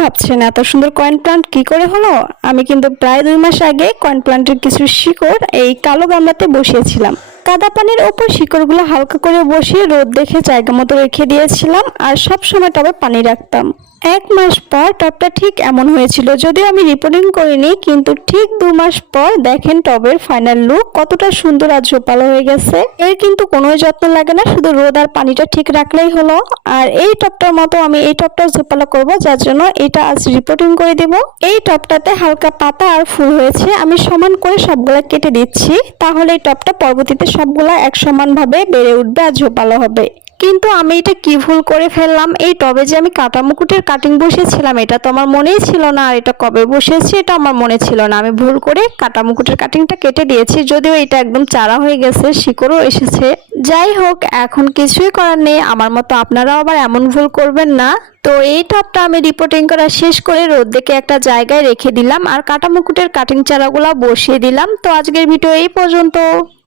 ভাবছেন এত সুন্দর কয়েন প্লান্ট কি করে হলো? আমি কিন্তু প্রায় 2 মাস আগে কয়েন প্লান্টের কিছু শিকড় এই কালো গামলাতে বসিয়েছিলাম। কাদা পানির ওপর শিকড়গুলো হালকা করে বসিয়ে রোদ দেখে জায়গা মতো রেখে দিয়েছিলাম, আর সব সময় টবে পানি রাখতাম। 1 মাস পর টবটা ঠিক এমন হয়েছিল, যদিও আমি রিপোর্টিং করিনি, কিন্তু ঠিক 2 মাস পর দেখেন টবের ফাইনাল লুক কতটা সুন্দর আর ঝোপালো হয়ে গেছে। এর কিন্তু কোনো যত্ন লাগে না, শুধু রোদ আর পানিটা ঠিক রাখলেই হলো। আর এই টবটার মতো আমি এই টবটাও ঝোপালো করবো, যার জন্য এটা আজ রিপোর্টিং করে দিব। এই টবটাতে হালকা পাতা আর ফুল হয়েছে, আমি সমান করে সবগুলা কেটে দিচ্ছি, তাহলে এই টবটা পরবর্তীতে সবগুলা এক সমান ভাবে বেড়ে উঠবে আর ঝোপালো হবে। কিন্তু আমি এটা কি ভুল করে ফেললাম, এই টবে যে আমি কাটা মুকুটের কাটিং বসিয়েছিলাম এটা তো আমার মনেই ছিল না, আর এটা কবে বসিয়েছি এটা আমার মনে ছিল না। আমি ভুল করে কাটা মুকুটের কাটিংটা কেটে দিয়েছি, যদিও এটা একদম চারা হয়ে গেছে, শিকড়ও এসেছে। যাই হোক, এখন কিছুই করার নেই, আমার মতো আপনারাও আবার এমন ভুল করবেন না। তো এই টবটা আমি রিপোর্টিং করা শেষ করে রোদ দেখে একটা জায়গায় রেখে দিলাম, আর কাটা মুকুটের কাটিং চারাগুলো বসিয়ে দিলাম। তো আজকের ভিডিও এই পর্যন্ত।